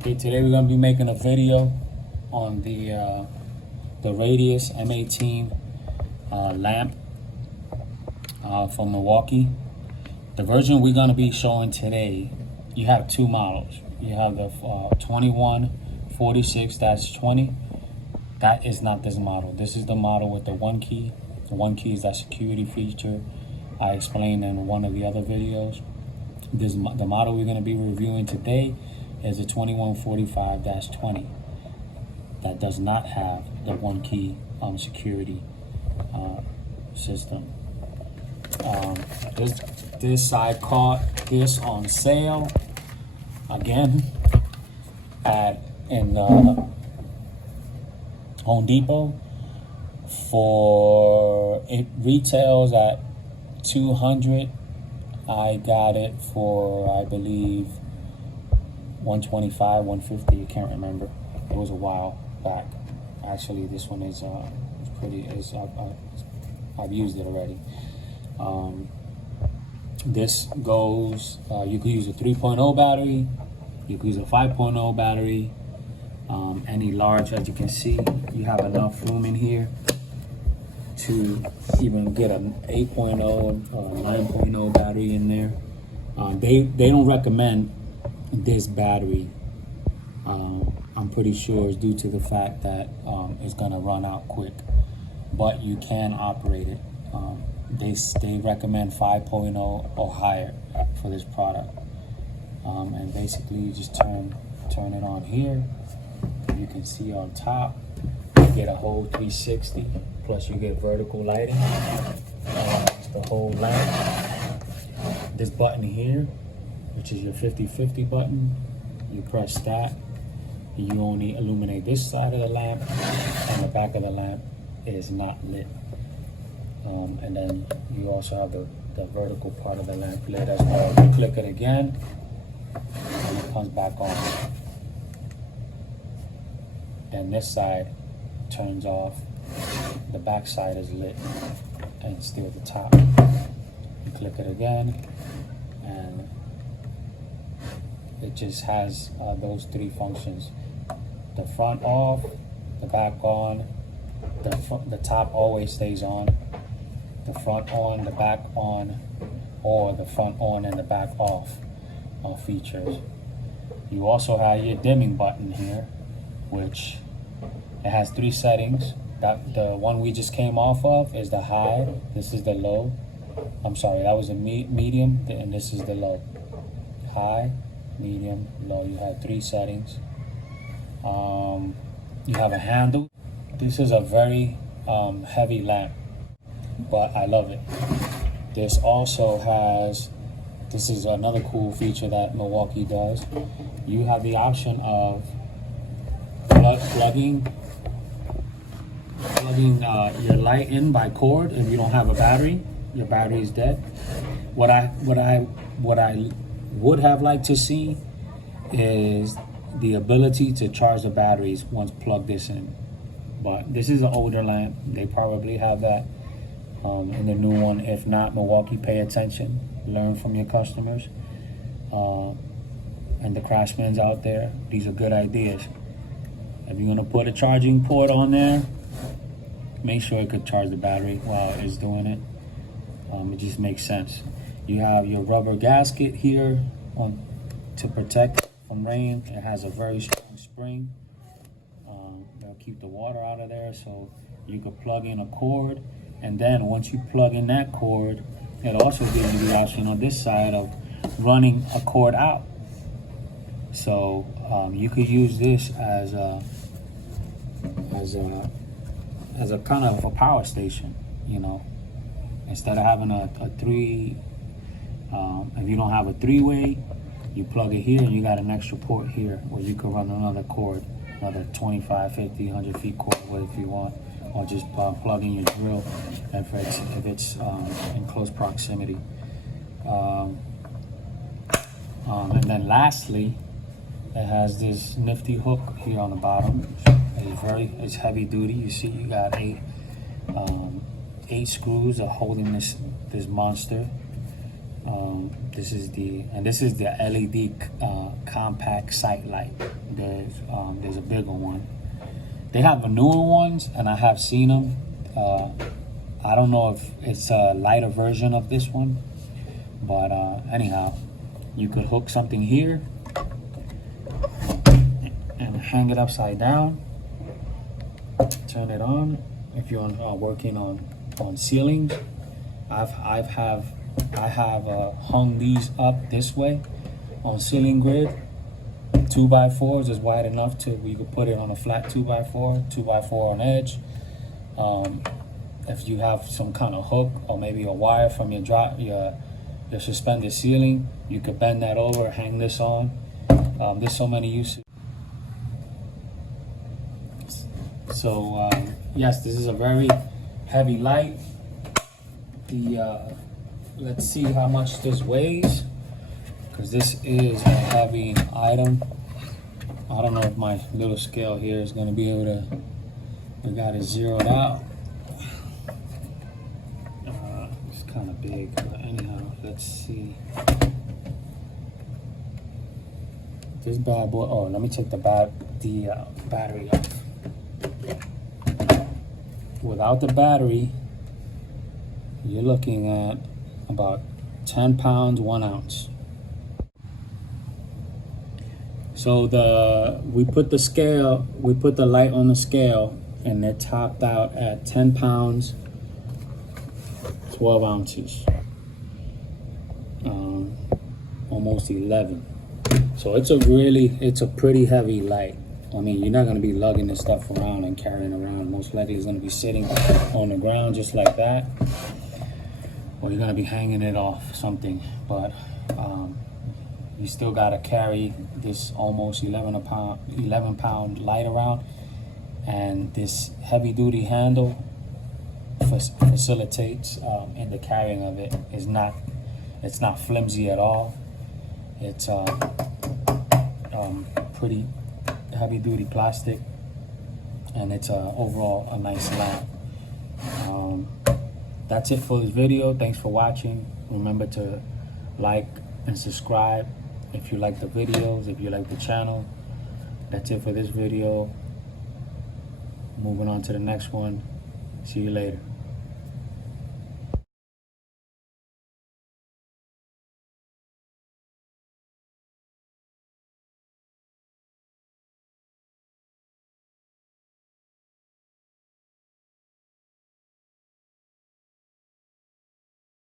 Okay, today we're gonna be making a video on the Radius M18 lamp from Milwaukee. The version we're gonna be showing today, you have two models. You have the 2146-20. That is not this model. This is the model with the one key. The one key is that security feature I explained in one of the other videos. The model we're gonna be reviewing today is a 2145-20 that does not have the one key security system. This side caught this on sale again in Home Depot for, it retails at $200. I got it for, I believe, $125, $150. I can't remember. It was a while back. Actually, this one is pretty. I've used it already. This goes. You could use a 3.0 battery. You could use a 5.0 battery. Any large, as you can see, you have enough room in here to even get an 8.0 or 9.0 battery in there. They don't recommend this battery. I'm pretty sure it's due to the fact that it's gonna run out quick, but you can operate it. They recommend 5.0 or higher for this product. And basically you just turn it on here. You can see on top you get a whole 360, plus you get vertical lighting. The whole lamp. This button here, which is your 50/50 button, you press that, you only illuminate this side of the lamp, and the back of the lamp is not lit. And then you also have the vertical part of the lamp lit as well. You click it again, and it comes back on. Then this side turns off, the back side is lit, and still at the top. You click it again, and it just has those three functions: the front off, the back on, the top always stays on, the front on, the back on, or the front on and the back off features. You also have your dimming button here, which it has three settings. That the one we just came off of is the high. This is the low. I'm sorry, that was a medium, and this is the low. High, medium, low. You have three settings. You have a handle. This is a very heavy lamp, but I love it. This also has, this is another cool feature that Milwaukee does. You have the option of plugging your light in by cord. If you don't have a battery, your battery is dead. What I would have liked to see is the ability to charge the batteries once plug this in. But this is an older lamp. They probably have that in the new one. If not, Milwaukee, pay attention. Learn from your customers and the craftsmen out there. These are good ideas. If you're gonna put a charging port on there, make sure it could charge the battery while it's doing it. It just makes sense. You have your rubber gasket here to protect from rain. It has a very strong spring. That'll keep the water out of there, so you could plug in a cord, and then once you plug in that cord, it also gives you the option on this side of running a cord out. So you could use this as a kind of a power station, you know. Instead of having a three, if you don't have a three-way, you plug it here and you got an extra port here where you can run another cord, another 25, 50, 100 feet cord if you want, or just plug in your drill if it's in close proximity. And then lastly, it has this nifty hook here on the bottom. It's heavy duty. You see, you got eight screws holding this monster. This is the LED compact sight light. there's a bigger one. They have newer ones, and I have seen them. I don't know if it's a lighter version of this one, but anyhow, you could hook something here and hang it upside down. Turn it on if you're working on ceilings. I have hung these up this way on ceiling grid. 2x4s is wide enough to you could put it on a flat 2x4, 2x4 on edge. If you have some kind of hook or maybe a wire from your suspended ceiling, you could bend that over, hang this on. There's so many uses. So yes, this is a very heavy light. Let's see how much this weighs, because this is a heavy item. I don't know if my little scale here is going to be able to. I got it zeroed out. It's kind of big, but anyhow, let's see. This bad boy. Oh, let me take the battery off. Without the battery, you're looking at about 10 pounds, 1 ounce. So we put the light on the scale, and it topped out at 10 pounds, 12 ounces, almost 11. So it's a pretty heavy light. I mean, you're not gonna be lugging this stuff around and carrying around. Most likely it's gonna be sitting on the ground just like that, or you're gonna be hanging it off something. But you still gotta carry this almost 11 pound light around, and this heavy duty handle facilitates in the carrying of it. It's not flimsy at all. It's pretty heavy duty plastic, and it's overall a nice lamp. That's it for this video. Thanks for watching. Remember to like and subscribe if you like the videos, if you like the channel. That's it for this video. Moving on to the next one. See you later.